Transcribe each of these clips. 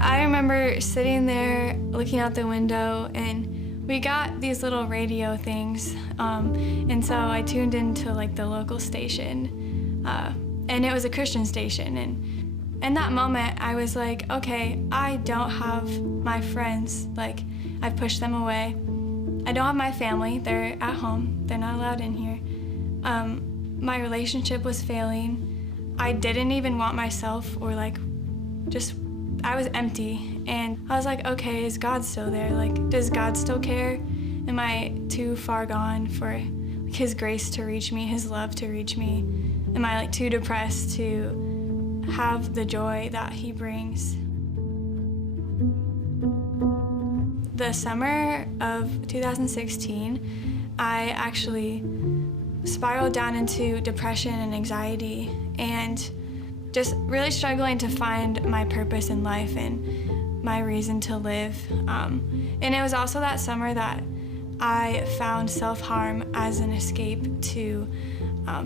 I remember sitting there looking out the window, and we got these little radio things, and so I tuned into like the local station, and it was a Christian station, and in that moment I was like, okay, I don't have my friends, like I've pushed them away. I don't have my family, they're at home, they're not allowed in here. My relationship was failing. I didn't even want myself, or like just I was empty, and I was like, okay, is God still there? Like, does God still care? Am I too far gone for like, His grace to reach me, His love to reach me? Am I like too depressed to have the joy that He brings? The summer of 2016, I actually spiraled down into depression and anxiety, and just really struggling to find my purpose in life and my reason to live. And it was also that summer that I found self-harm as an escape to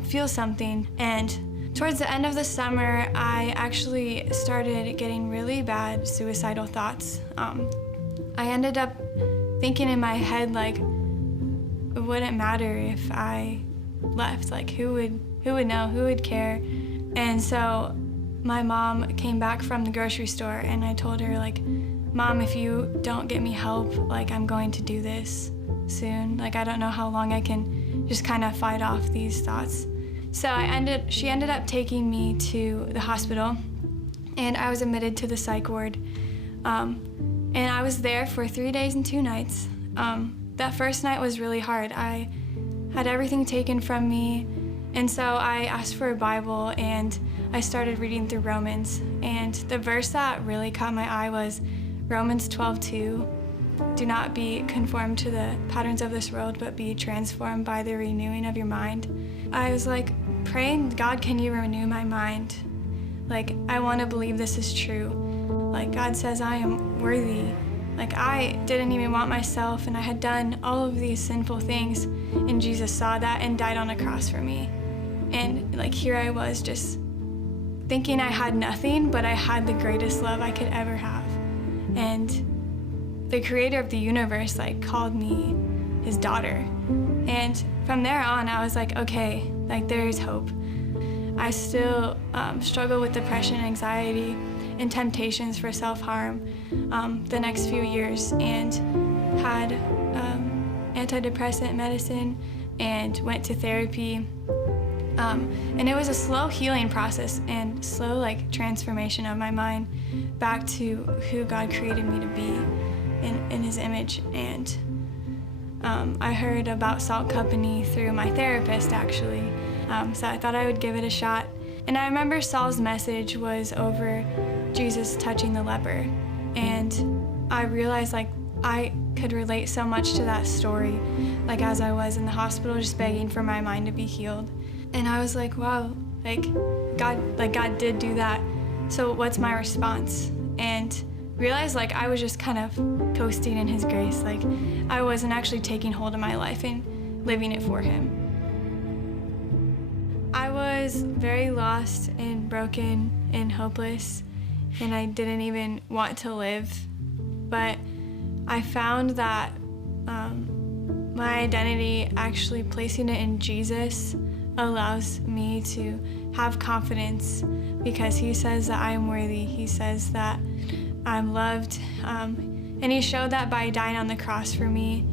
feel something. And towards the end of the summer, I actually started getting really bad suicidal thoughts. I ended up thinking in my head, like, it wouldn't matter if I left. Like, who would know? Who would care? And so my mom came back from the grocery store, and I told her, like, Mom, if you don't get me help, like, I'm going to do this soon. Like, I don't know how long I can just kind of fight off these thoughts. So she ended up taking me to the hospital, and I was admitted to the psych ward. And I was there for 3 days and 2 nights. That first night was really hard. I had everything taken from me, and so I asked for a Bible, and I started reading through Romans. And the verse that really caught my eye was Romans 12:2. Do not be conformed to the patterns of this world, but be transformed by the renewing of your mind. I was like praying, God, can you renew my mind? Like, I want to believe this is true. Like, God says I am worthy. Like, I didn't even want myself, and I had done all of these sinful things, and Jesus saw that and died on a cross for me. And like, here I was just thinking I had nothing, but I had the greatest love I could ever have. And the creator of the universe like called me his daughter. And from there on, I was like, okay, like, there is hope. I still struggle with depression, anxiety, and temptations for self-harm the next few years, and had antidepressant medicine and went to therapy. And it was a slow healing process and slow like transformation of my mind back to who God created me to be in His image. And I heard about Salt Company through my therapist, actually. So I thought I would give it a shot. And I remember Saul's message was over Jesus touching the leper. And I realized like I could relate so much to that story, like as I was in the hospital just begging for my mind to be healed. And I was like, wow, like God did do that. So what's my response? And realized like I was just kind of coasting in His grace. Like, I wasn't actually taking hold of my life and living it for Him. I was very lost and broken and hopeless, and I didn't even want to live. But I found that my identity, actually placing it in Jesus, allows me to have confidence, because He says that I am worthy. He says that I'm loved. And He showed that by dying on the cross for me.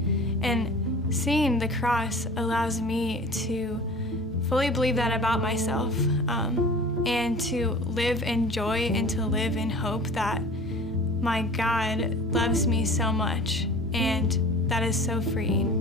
And seeing the cross allows me to fully believe that about myself, and to live in joy and to live in hope that my God loves me so much, and that is so freeing.